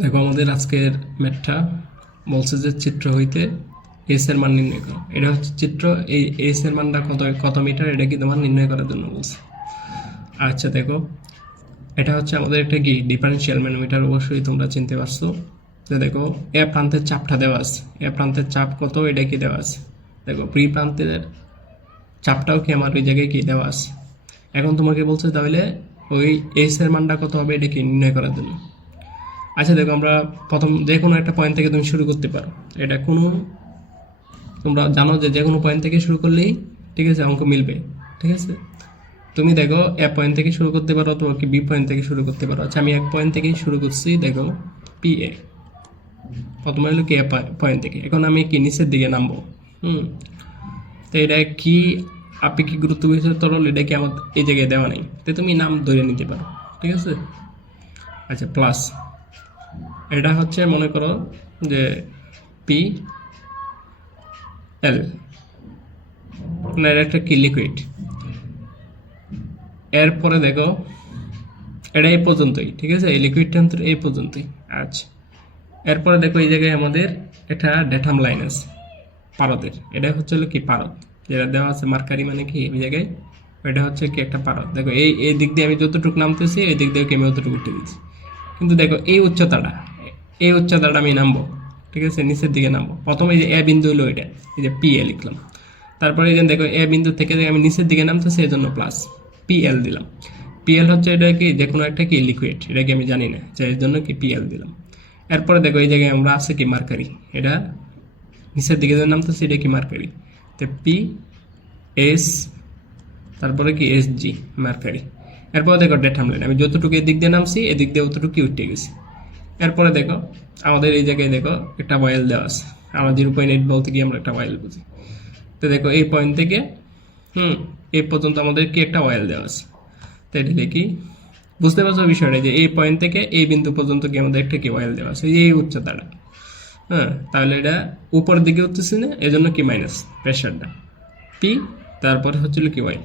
দেখো আমাদের আজকের ম্যাথটা বলছে যে চিত্র হইতে এস এর মান নির্ণয় করো। এটা হচ্ছে চিত্র, এই এস এর মানটা কত কত মিটার এটা কি তোমার নির্ণয় করার জন্য বলছে। আচ্ছা দেখো, এটা হচ্ছে আমাদের একটা কি ডিফারেনশিয়াল ম্যানোমিটার, অবশ্যই তোমরা চিনতে পারছো। যে দেখো এ প্রান্তের চাপটা দেওয়া আছে, এ প্রান্তের চাপ কত এটা কি দেওয়া আছে। দেখো বি প্রান্তের চাপটাও কি আমার ওই জায়গায় কি দেওয়া আছে। এখন তোমাকে বলছে তাহলে ওই এস এর মানটা কত হবে এটা কি নির্ণয় করার জন্য। আচ্ছা দেখো, আমরা প্রথম যে কোনো একটা পয়েন্ট থেকে তুমি শুরু করতে পারো। এটা কোনো, তোমরা জানো যে কোনো পয়েন্ট থেকে শুরু করলেই ঠিক আছে অঙ্ক মিলবে। ঠিক আছে, তুমি দেখো এ পয়েন্ট থেকে শুরু করতে পারো অথবা কি বি পয়েন্ট থেকে শুরু করতে পারো। আচ্ছা আমি এক পয়েন্ট থেকেই শুরু করছি, দেখো পি এ, প্রথমে হলো কি এ পয়েন্ট থেকে। এখন আমি কি নিচের দিকে নামবো। তো এটা কি আপেক্ষিক গুরুত্ব বিষয় তরল, এটা কি আমার এই জায়গায় দেওয়া নেই, তো তুমি নাম ধরে নিতে পারো। ঠিক আছে, আচ্ছা প্লাস এটা হচ্ছে মনে করো যে পি এল, মানে এটা একটা কি লিকুইড। এরপরে দেখো এটা এই পর্যন্তই, ঠিক আছে, এই লিকুইডটা এই পর্যন্তই। আচ্ছা এরপরে দেখো এই জায়গায় আমাদের একটা ডেটাম লাইন আছে পারদের, এটা হচ্ছে হলো কি পারদ, যেটা দেওয়া আছে মার্কারি, মানে কি ওই জায়গায় এটা হচ্ছে কি একটা পারদ। দেখো এই দিক দিয়ে আমি যতটুকু নামতেছি এই দিক দিয়ে আমি অতটুকু উঠে দিচ্ছি, কিন্তু দেখো এই উচ্চতাটা আমি নামবো, ঠিক আছে, নিচের দিকে নামবো। প্রথমে এই যে এ বিন্দু হলো এটা, এই যে পি এ লিখলাম। তারপরে এই যে দেখো এ বিন্দু থেকে আমি নিচের দিকে নামতেছি, এই জন্য প্লাস পি এল দিলাম। পি এল হচ্ছে এটা কি যে কোনো একটা কি লিকুইড, এটা কি আমি জানি না, যে এর জন্য কি পি এল দিলাম। এরপরে দেখো এই জায়গায় আমরা আছে কি মার্কারি, এটা নিচের দিকে যে নামতেছি এটা কি মার্কারি, তো পি এস, তারপরে কি এস জি মার্কারি। এরপরে দেখো ডেটাম লাইন, আমি যতটুকু এদিক দিয়ে নামছি এদিক দিয়ে অতটুকু উঠে গেছি। এরপরে দেখো আমাদের এই জায়গায় দেখো একটা ওয়াইল দেওয়া আছে, আমরা 0.8 বলতে গিয়ে আমরা একটা ওয়াইল বুঝি। তো দেখো এই পয়েন্ট থেকে এই পর্যন্ত আমাদের কি একটা ওয়াইল দেওয়া আছে। তো এটা দেখি বুঝতে পারছো বিষয়টা, যে এই পয়েন্ট থেকে এই বিন্দু পর্যন্ত কি আমাদের একটা কি ওয়াইল দেওয়া আছে, এই উচ্চতাটা। তাহলে এটা উপরের দিকে উঠতেছে না, এজন্য কি মাইনাস প্রেশারটা পি, তারপরে হচ্ছিল কি ওয়াইল।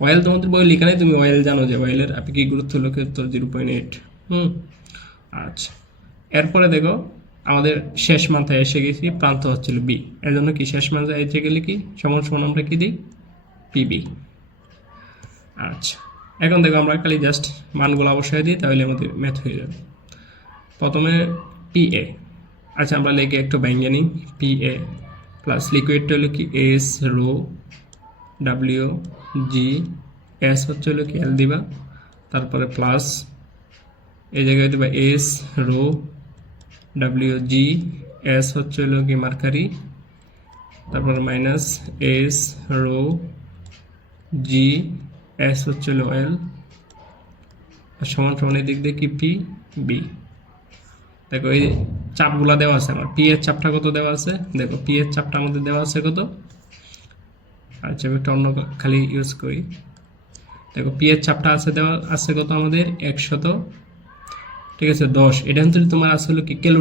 ওয়াইল তোমাদের বই লেখা নেই, তুমি ওয়াইল জানো যে ওয়াইলের আপেক্ষিক গুরুত্ব হলো তোর 0.8। আচ্ছা এরপরে দেখো আমাদের শেষ মাথায় এসে গেছি, প্রান্ত হচ্ছিল বি, এর জন্য কি শেষ মাথায় এসে গেলে কি সমান সমান আমরা কি দিই পিবি। আচ্ছা এখন দেখো আমরা খালি জাস্ট মানগুলো অবশ্যই দিই, তাহলে আমাদের ম্যাথ হয়ে যাবে। প্রথমে পি এ, আচ্ছা আমরা লেগে একটু ব্যাঙ্গে নিই। পি এ প্লাস লিকুইডটা হলো কি S rho W G, S হচ্ছে হলো কি এল দিবা, তারপরে প্লাস এই জায়গায় দিবা S rho W G, S হচ্ছে হলো কি মার্কারি, তারপর minus S rho G, S হচ্ছে হলো এল, সমান সমান এই দিক দিয়ে কি পি বি। দেখো এই চাপগুলা দেওয়া আছে আমার, পি এর চাপটা কত দেওয়া আছে, দেখো পি এর চাপটা আমাদের দেওয়া আছে কত। আচ্ছা আমি একটা অন্য খালি ইউজ করি, দেখো পি এর চাপটা আছে দেওয়া আছে কত আমাদের 100, ঠিক আছে 10। এটা কিন্তু তোমার আসলে কি কিলো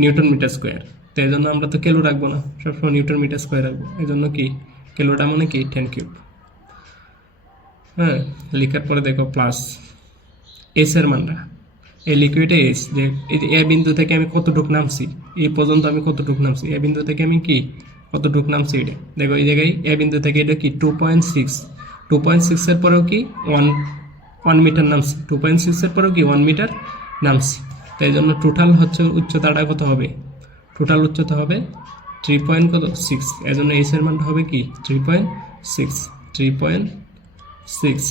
নিউটন মিটার স্কোয়ার, তো এই জন্য আমরা তো কিলো রাখবো না, সবসময় নিউটন মিটার স্কোয়ার রাখবো, এই জন্য কি কিলোটা মানে কি 10 কিউব। লেখার পরে দেখো প্লাস এস এর মানটা, এই লিকুইডে এস, যে এই যে এ বিন্দু থেকে আমি কতটুক নামছি, এই পর্যন্ত আমি কতটুক নামছি, এ বিন্দু থেকে আমি কি কতটুক নামছি এটা দেখো, এই জায়গায় এ বিন্দু থেকে এটা কি 2.6 এর পরেও কি 1 মিটার নামছি, 2.6 এর পরেও কি 1 মিটার নামছি। তাই জন্য টোটাল হচ্ছে উচ্চতাটা কত হবে, টোটাল উচ্চতা হবে 3.6, এর জন্য এস এর মানটা হবে কি 3.6।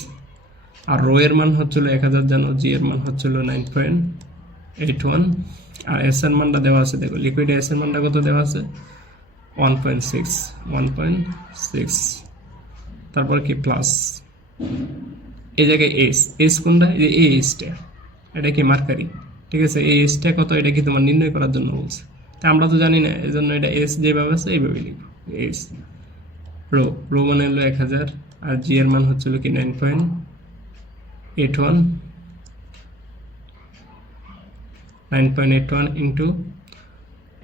আর রো এর মান হচ্ছিল 1000 জানো, জি এর মান হচ্ছিল 9.81, আর এস এর মানটা দেওয়া আছে, দেখো লিকুইড এস এর মানটা কত দেওয়া আছে 1.6। তারপর কি প্লাস এই জায়গায় এস কোনটা, এই যে এই এসটা, এটা কি মার্কারি, ঠিক আছে, এই এসটা কত এটা কি তোমার নির্ণয় করার জন্য বলছে, তা আমরা তো জানি না, এই জন্য এটা এস যেভাবে আছে এইভাবে লিখবো। এস রো মানে হলো 1000, আর জি এর মান হচ্ছিল কি 9.81 ইন্টু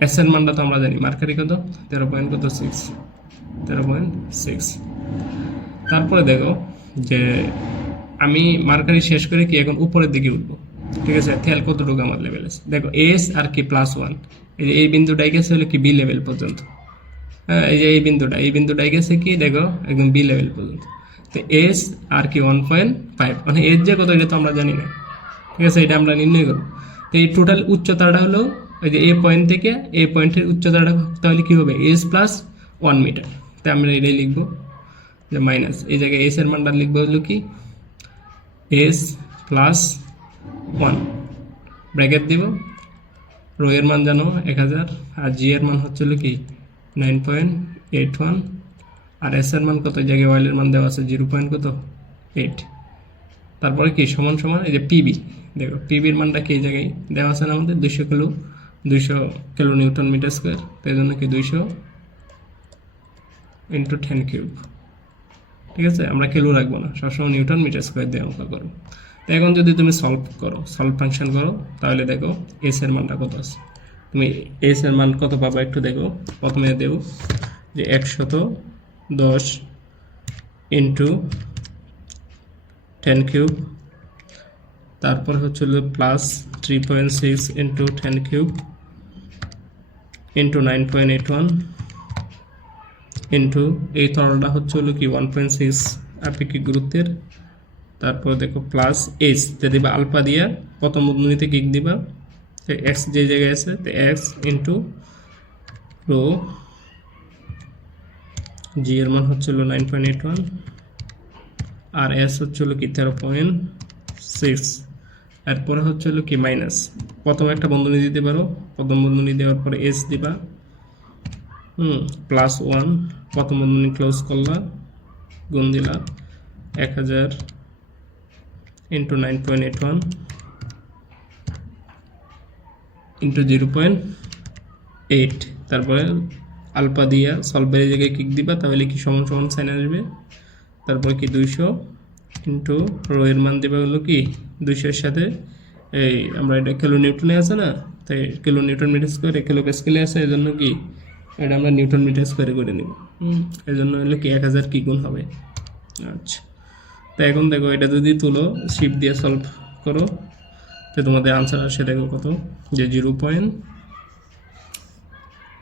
এস এর মানটা তো আমরা জানি মার্কারি কত 13.6। তারপরে দেখো যে আমি মার্কারি শেষ করে কি এখন উপরের দিকে উঠবো, ঠিক আছে, খেয়াল কতটুকু আমার লেভেল আছে। দেখো এস আর কি +1, এই যে এই বিন্দুটাই গেছে হলো কি বি লেভেল পর্যন্ত। হ্যাঁ, এই যে এই বিন্দুটাই গেছে কি দেখো একদম বি লেভেল পর্যন্ত। তো এস আর কি 1.5, মানে এস যে কত এটা তো আমরা জানি না, ঠিক আছে, এটা আমরা নির্ণয় করবো। তো এই টোটাল উচ্চতাটা হলো ওই যে এ পয়েন্ট থেকে এ পয়েন্টের উচ্চতাটা তাহলে কি হবে এস প্লাস 1 মিটার। তাই আমরা এটাই লিখবো যে মাইনাস এই জায়গায় এস এর মানটা লিখবো হলো কি এস প্লাস 1 ব্র্যাকেট দিব, রো এর মান জানো 1000 আর জি এর মান হচ্ছে হলো কি 9.81 আর এস এর মান কত, এই জায়গায় ওয়াইল এর মান দেওয়া আছে 0.8। তারপরে কি সমান সমান এই যে পিবি, দেখো পিবির মানটা কি এই জায়গায় দেওয়া আছে না আমাদের 200 কিলো নিউটন মিটার স্কোয়ার। তাই জন্য কি 200 × 10 কিউব, ঠিক আছে, আমরা কিলো রাখবো না, সবসময় নিউটন মিটার স্কোয়ার দিয়ে অঙ্ক করো। তো এখন যদি তুমি সলভ ফাংশন করো তাহলে দেখো এস এর মানটা কত আছে, তুমি এস এর মান কত পাবা একটু দেখো। প্রথমে দেব যে 110 × 10 কিউব, তারপর হচ্ছে প্লাস 3.6 × 10 কিউব × 9.81 ইন্টু এই তরলটা হচ্ছে হলো কি 1.6 আপেক্ষিক গুরুত্বের। তারপর দেখো প্লাস এইচ যে দিবা আলফা দিয়া প্রথম বন্ধনীতে কিক দিবা, এক্স যে জায়গায় আছে তো এক্স ইন্টু রো জি এর মান হচ্ছে হলো 9.81 আর এস হচ্ছে হলো কি 13.6। এরপরে হচ্ছে হলো কি মাইনাস প্রথম একটা বন্ধনী দিতে পারো, প্রথম বন্ধনী দেওয়ার পরে এস দিবা, +1 প্রথম বন্ধনী ক্লোজ করলা, গুণ দিলা 1000 × 9.81 × 0.8। তারপরে আলফা দিয়া সলভের জায়গায় কিক দিবা, তাহলে কি সমান সমান সাইন আসবে। তারপর কি 200 ইন্টু রো এর মান দেবা হলো কি 200 এর সাথে এই আমরা এটা কিলো নিউটনে আছে না, তাই kilo newton meter square kilo প্যাসকেলে আছে, এই জন্য কি এটা আমরা নিউটন মিটার স্কোয়ারে করে নিব। এই জন্য হলো কি 1000 কি গুণ হবে। আচ্ছা, তো এখন দেখো এটা যদি তুলো শিফট দিয়ে সলভ করো তো তোমাদের আনসার আসে দেখো কত, যে 0.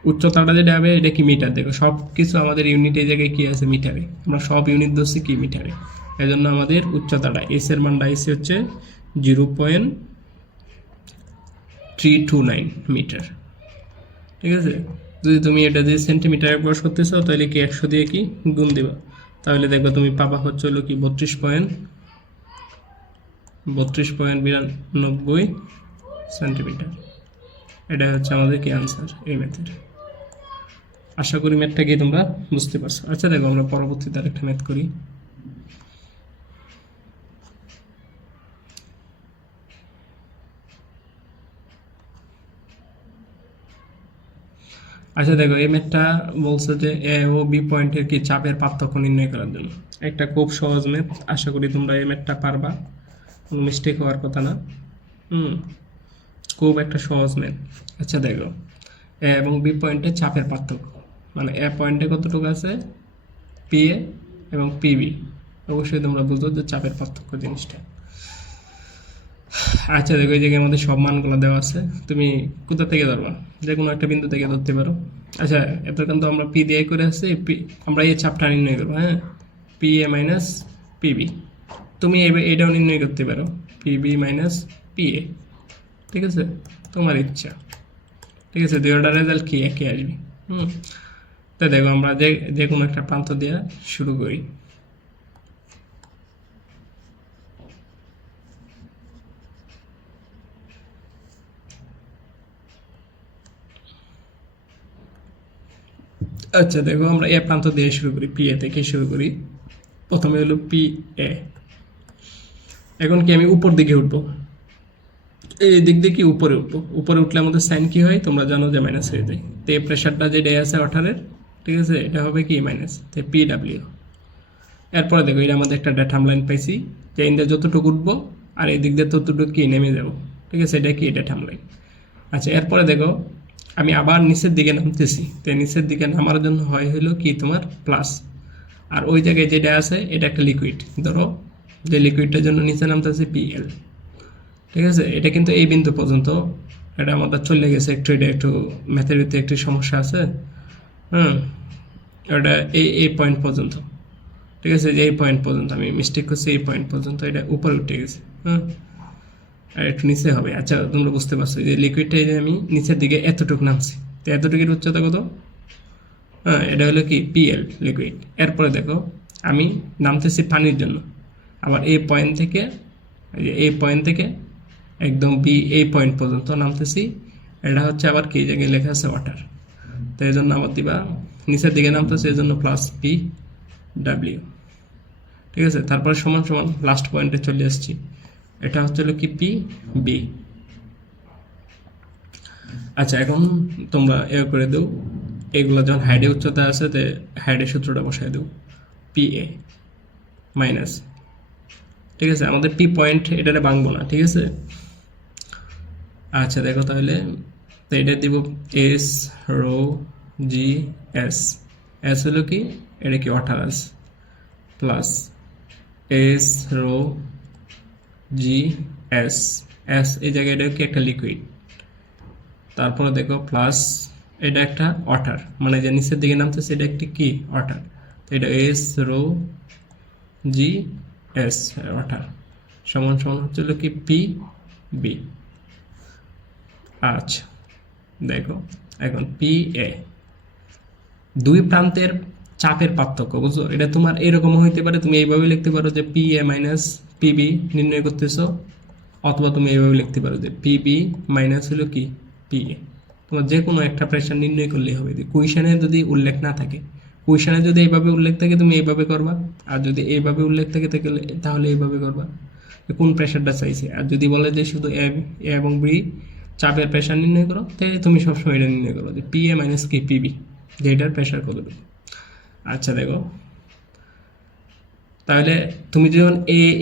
উচ্চতাটা যেটা হবে এটা কি মিটার, দেখো সব কিছু আমাদের ইউনিট এই জায়গায় কি আছে মিটারে, আমরা সব ইউনিট ধরছি কি মিটারে। এই জন্য আমাদের উচ্চতাটা এস এর মানটা এসে হচ্ছে 0.329 মিটার, ঠিক আছে। যদি তুমি এটা দিয়ে সেন্টিমিটারে প্রকাশ করতে চাও তাহলে কি 100 দিয়ে কি গুণ দিবা, তাহলে দেখবে তুমি পাবা হচ্ছে হলো কি 32.92 সেন্টিমিটার। এটা হচ্ছে আমাদের কি আনসার এই ম্যাথের। আশা করি ম্যাথটা কি তোমরা বুঝতে পারছো। আচ্ছা দেখো আমরা পরবর্তীতে আরেকটা ম্যাথ করি। আচ্ছা দেখো এই ম্যাথটা বলছে যে এ ও বি পয়েন্টের কি চাপের পার্থক্য নির্ণয় করার জন্য। একটা খুব সহজ ম্যাথ, আশা করি তোমরা এই ম্যাথটা পারবা, কোনো মিস্টেক হওয়ার কথা না। খুব একটা সহজ ম্যাথ। আচ্ছা দেখো এ এবং বি পয়েন্টের চাপের পার্থক্য, মানে এ পয়েন্টে কতটুকু আছে পি এ এবং পিবি, অবশ্যই তোমরা বুঝো যে চাপের পার্থক্য জিনিসটা। আচ্ছা দেখো এই জায়গায় আমাদের সব মানগুলো দেওয়া আছে, তুমি কোথা থেকে ধরবা, যে কোনো একটা বিন্দু থেকে ধরতে পারো। আচ্ছা এতক্ষণ তো আমরা পি দিয়ে করে আসছি, আমরা এই চাপটা নির্ণয় করবো। হ্যাঁ, পি এ মাইনাস পিবি, তুমি এটাও নির্ণয় করতে পারো, পিবি মাইনাস পি এ, ঠিক আছে, তোমার ইচ্ছা, ঠিক আছে। দুইটার রেজাল্ট কি একই আসবে। তো দেখো আমরা যে কোনো একটা প্রান্ত দিয়ে শুরু করি। আচ্ছা দেখো আমরা এ প্রান্ত দিয়ে শুরু করি, পি এ থেকে শুরু করি। প্রথমে হলো পি এ। এখন কি আমি উপর দিকে উঠবো, এই দিক দিয়ে কি উপরে উঠবো, উপরে উঠলে আমাদের সাইন কি হয় তোমরা জানো যে মাইনাস হয়ে যায়। তো এই প্রেশারটা যেটা আছে ওঠানের, ঠিক আছে, এটা হবে কি মাইনাস, তো পি ডাব্লিউ। এরপরে দেখো এটা আমাদের একটা ডেটাম লাইন পাইছি, যে ইন্ডিয়া যতটুকু উঠবো আর এই দিক দিয়ে ততটুকু কি নেমে যাবো, ঠিক আছে, এটা কি ডেটাম লাইন। আচ্ছা এরপরে দেখো আমি আবার নিচের দিকে নামতেছি, তো নিচের দিকে নামার জন্য হয় হলো কি তোমার প্লাস, আর ওই জায়গায় যেটা আছে এটা একটা লিকুইড, ধরো যে লিকুইডটার জন্য নিচে নামতেছে পিএল। ঠিক আছে, এটা কিন্তু এই বিন্দু পর্যন্ত, এটা আমাদের চলে গেছে একটু, এটা একটু ম্যাথের ভিতরে একটু সমস্যা আছে। হুম, এটা এই পয়েন্ট পর্যন্ত, ঠিক আছে, যে এই পয়েন্ট পর্যন্ত আমি মিস্টেক করছি, এই পয়েন্ট পর্যন্ত এটা উপরে উঠে গেছে। হ্যাঁ, আর একটু নিচে হবে। আচ্ছা, তোমরা বুঝতে পারছো যে লিকুইডটা যে আমি নিচের দিকে এতটুকু নামছি, তো এতটুকুর উচ্চতা কত? হ্যাঁ, এটা হলো কি পিএল লিকুইড। এরপরে দেখো আমি নামতেছি পানির জন্য, আবার এই পয়েন্ট থেকে একদম বি এই পয়েন্ট পর্যন্ত নামতেছি, এটা হচ্ছে আবার কি জায়গায় লেখা আছে ওয়াটার, তো এই জন্য আবার দিবা নিচের দিকে নামতেছে, এই জন্য প্লাস পি ডাব্লিউ। ঠিক আছে, তারপরে সমান সমান লাস্ট পয়েন্টে চলে আসছি, এটা হচ্ছে কি পি বি। আচ্ছা, এখন তোমরা এ করে দেও, এগুলো যখন হাইডে উচ্চতা আছে, তো হাইডের সূত্রটা বসায় দেও, পি এ মাইনাস, ঠিক আছে, আমাদের পি পয়েন্ট এটারে ভাঙবো না, ঠিক আছে। আচ্ছা দেখো তাহলে, তো এটা দিব S rho G S, S হলো কি, এটা কি water plus S rho G S, S এই জায়গায় এটা কি একটা লিকুইড, তারপরে দেখো প্লাস এটা একটা ওয়াটার, মানে যে নিচের দিকে নামতেছে এটা একটি কি ওয়াটার, তো এটা S rho G S water সমান সমান হচ্ছে কি পি বি। আচ্ছা দেখো এখন পি এ, দুই প্রান্তের চাপের পার্থক্য, বুঝছো, এটা তোমার এরকম হইতে পারে, তুমি এইভাবে লিখতে পারো যে পি এ মাইনাস পিবি নির্ণয় করতেছো, অথবা তুমি এইভাবে লিখতে পারো যে পিবি মাইনাস হলো কি পি এ। তোমার যে কোনো একটা প্রেশার নির্ণয় করলেই হবে, কুইশনে যদি উল্লেখ না থাকে, কুইশনে যদি এইভাবে উল্লেখ থাকে তুমি এইভাবে করবা, আর যদি এইভাবে উল্লেখ থাকে তাহলে এইভাবে করবা, কোন প্রেশারটা চাইছে। আর যদি বলে যে শুধু এ এবং বি চাপের প্রেশার নির্ণয় করো, তাহলে তুমি সবসময় এটা নির্ণয় করো যে পি এ মাইনাস কি পিবি, যে এটার প্রেশার কতটুকু। আচ্ছা দেখো, তাহলে তুমি যখন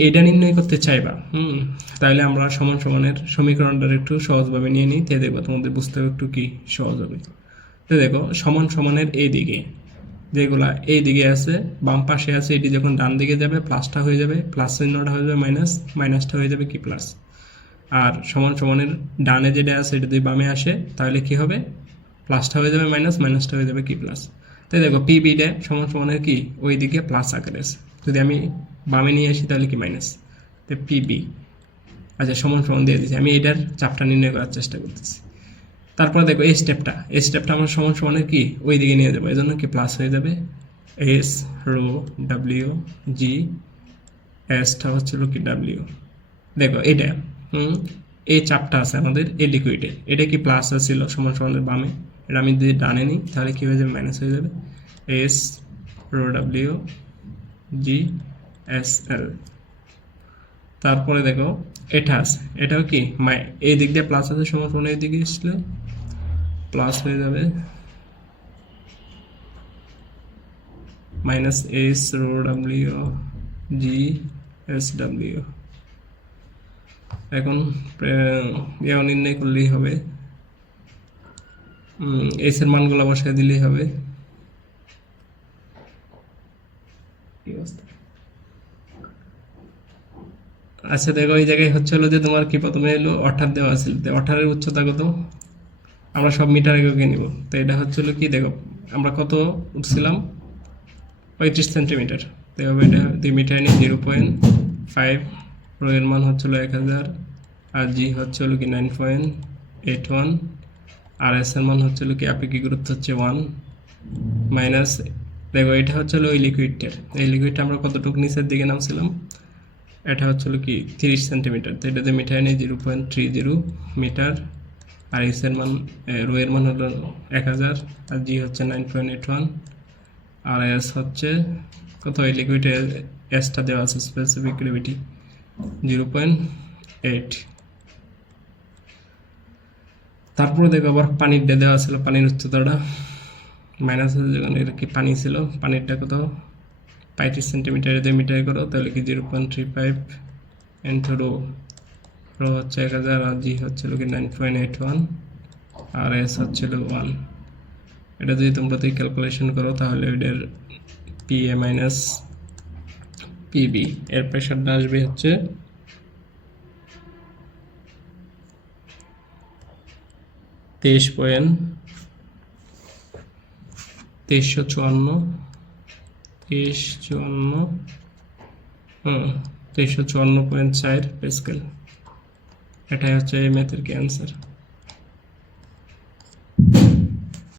এটা নির্ণয় করতে চাইবা, তাহলে আমরা সমান সমানের সমীকরণটা একটু সহজভাবে নিয়ে নিই, তে দেখবো তোমাদের বুঝতে একটু কি সহজ হবে। তো দেখো সমান সমানের এই দিকে যেগুলা এই দিকে আছে, বাম পাশে আছে, এটি যখন ডান দিকে যাবে প্লাসটা হয়ে যাবে, প্লাস চিহ্নটা হয়ে যাবে মাইনাস, মাইনাসটা হয়ে যাবে কি প্লাস। আর সমান সমানের ডানে যেটা আছে এটা যদি বামে আসে তাহলে কি হবে, প্লাসটা হয়ে যাবে মাইনাস, মাইনাসটা হয়ে যাবে কি প্লাস। তাই দেখো পি বিটা সমান সমানের কি ওই দিকে প্লাস আকারে আছে, যদি আমি বামে নিয়ে আসি তাহলে কি মাইনাস, তো পি বি। আচ্ছা সমান সমান দিয়ে দিচ্ছি, আমি এটার চাপটা নির্ণয় করার চেষ্টা করতেছি। তারপর দেখো এই স্টেপটা আমার সমান সমানের কি ওই দিকে নিয়ে যাবো, এই জন্য কি প্লাস হয়ে যাবে এস রো ডাব্লিউ জি, এসটা হচ্ছিল কি ডাব্লিউ। দেখো এটা এই চাপটা আছে আমাদের এই লিকুইডে, এটা কি প্লাস ছিল সমান সমানের বামে, এটা আমি যদি ডানে নিই তাহলে কি হয়ে যাবে মাইনাস হয়ে যাবে S rho W G S L. তারপরে দেখো এটা আছে, এটাও কি এই দিক দিয়ে প্লাস আছে, সমান সমান এই দিকে আসলে প্লাস হয়ে যাবে minus S rho W G S W. এখন নির্ণয় করলেই হবে, এস এর মানগুলো বসায় দিলেই হবে। আচ্ছা দেখো এই জায়গায় হচ্ছে হলো যে তোমার কি প্রথমে এলো অঠার দেওয়া আছে, অঠারের উচ্চতা কত, আমরা সব মিটারে নিব, তো এটা হচ্ছে হলো কি দেখো আমরা কত উঠছিলাম 35 সেন্টিমিটার, দেখো এটা 2 মিটার নিয়ে 0.5, রো এর মান হচ্ছিল 1000, আর জি হচ্ছে হলো কি 9.81, আর এস এর মান হচ্ছে হলো কি আপেক্ষিক গুরুত্ব হচ্ছে 1 মাইনাস, দেখো এটা হচ্ছে হলো ওই লিকুইডটার, এই লিকুইডটা আমরা কতটুকু নিচের দিকে নামছিলাম, এটা হচ্ছে হলো কি 30 সেন্টিমিটার, তো এটাতে মিটার নিয়ে 0.30 মিটার, আর এস এর মান রো এর মান হলো 1000, আর জি হচ্ছে 9.81, আর এস হচ্ছে কত, এই লিকুইডে এসটা দেওয়া আছে স্পেসিফিক গ্র্যাভিটি 0.8। তারপরে দেখো আবার পানিরটা দেওয়া ছিল, পানির উচ্চতাটা মাইনাস যখন এটা কি পানি ছিল, পানিরটা কত 35 সেন্টিমিটারে দিয়ে মিটার করো তাহলে কি 0.35 ইন্টু রো, রো হচ্ছে 1000, আর জি হচ্ছিল কি 9.81, আর এস হচ্ছিল 1। এটা যদি তোমরা ক্যালকুলেশন করো তাহলে এটার পি এ মাইনাস পিবি এর প্রেশারটা আসবে হচ্ছে 2354 প্যাসকেল। এটাই হচ্ছে এই ম্যাথের কি অ্যান্সার।